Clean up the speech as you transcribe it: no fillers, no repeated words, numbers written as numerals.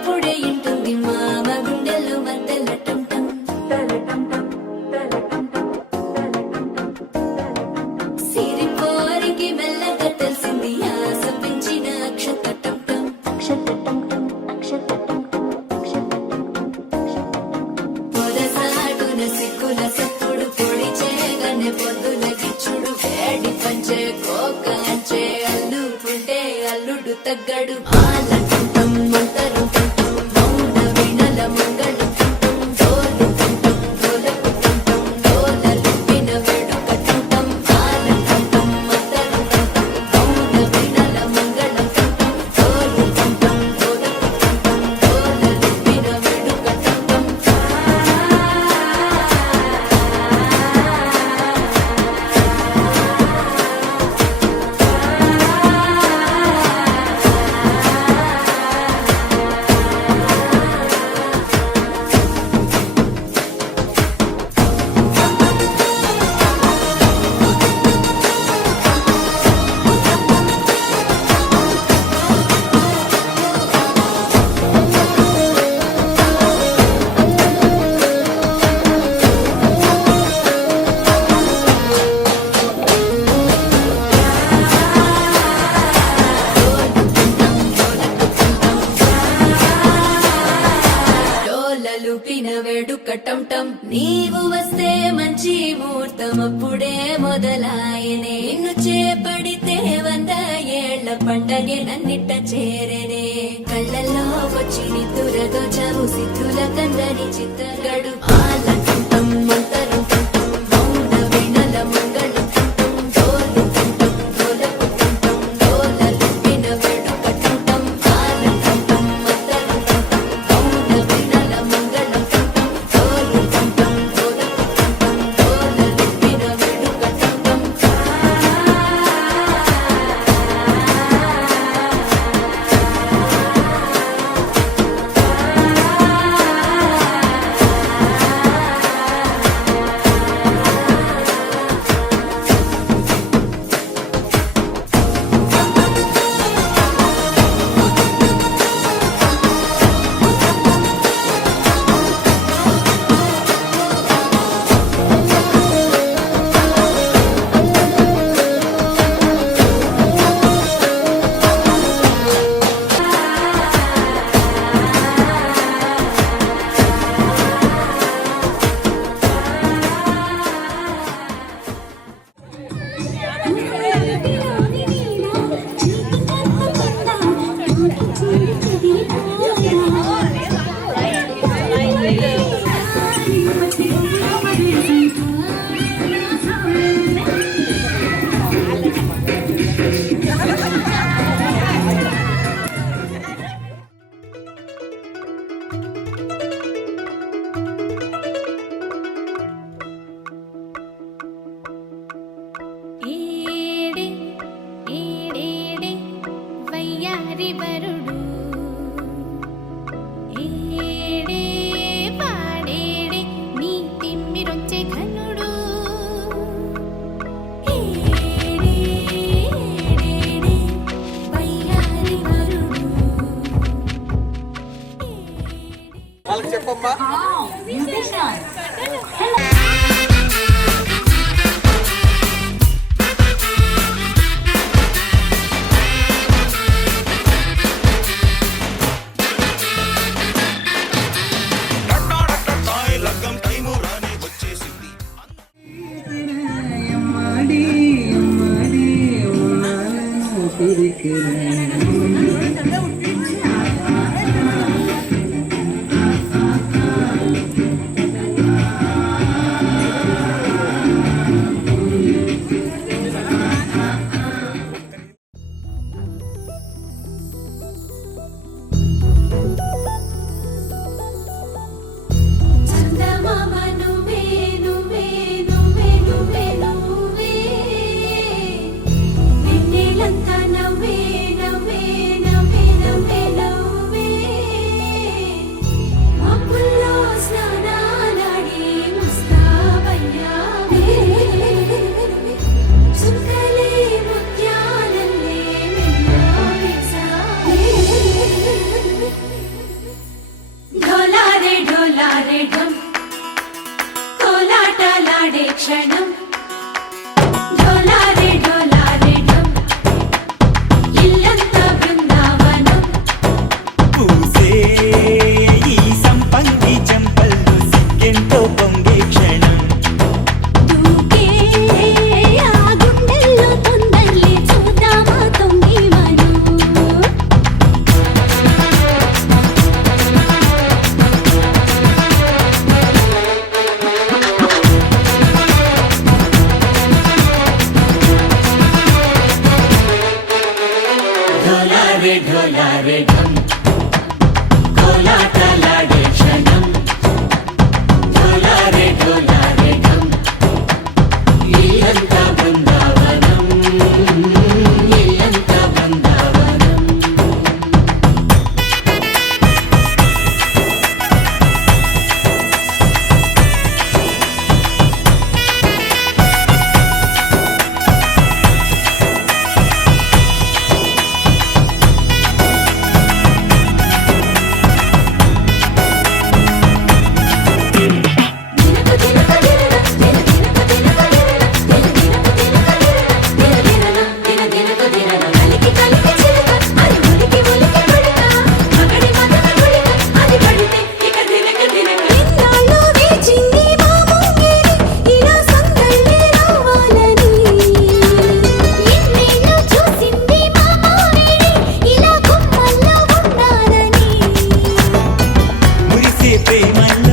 అప్పుడే ఇంటుంది మామ గుండెల్లో మధ్యల టంటం సిరిపోరికి మెల్లగా తెలిసింది ఆశ పెంచిన అక్షత టంటం పొదసాటున సిక్కుల సత్తుడు పొడి చేయగానే పొద్దుల గిచ్చుడు వేడి పంచే కోకాంచే అల్లుకుంటే అల్లుడు తగ్గడు ఆలంటం మంతరం టంటం మౌన వీణల మంగళం టంటం డోలు టంటం డోలకు టంటం డోలలు విన వేడుక టంటం ఆలంటం మంతరం టంటం మౌన వీణల మంగళం టంటం డోలు టంటం డోలకు టంటం డోలలు విన వేడుక టంటం డోలలు పిన వేడుక టంటం నీవు వస్తే మంచి ముహూర్తం అప్పుడే మొదలాయనే నిన్ను చేపడితే 100 ఏళ్ల పండగే నన్నిట్ట చేరనే కళ్ళల్లో వచ్చి నిద్దురదో చవు సిద్ధుల కందని చిత్తగడు ఆలంటం మంతరం టంటం మౌన వీణల మంగళం టంటం డోలు టంటం డోలకు టంటం డోలలు విన వేడుక టంటం ఆలంటం మంతరం టంటం మౌన వీణల మంగళం టంటం డోలు టంటం డోలకు టంటం డోలలు విన వేడుక టంటం ఏడే ఏడేడే వయ్యారి వరుడు ఏడే పాడేడే నీ తిమ్మిరొచ్చే ఘనుడు ఏడే ఏడేడే వయ్యారి వరుడు వాళ్ళకి చెప్పమ్మా. చందమామ నువ్వే నువ్వే నువ్వే నువ్వే నువ్వే వెన్నెలంతా నవ్వే నవ్వే నవ్వే నవ్వే నవ్వే మబ్బుల్లో స్నానాలాడి ముస్తాబయ్యావే చుక్కలే ముత్యాలల్లే మెన్నా వేసావే మేఘం కోలాటలాడే క్షణం డోలారే డోలారే ఢం ఇల్లంతా బృందావనం ఇల్లంతా బృందావనం ఇన్నాళ్ళు వేచింది మా ముంగిలి ఇలా సందళ్ళే రావాలని ఇన్నేళ్ళు చూసింది మా మావేడి ఇలా గుమ్మల్లో ఉండాలని మురిసే ప్రేమల్లో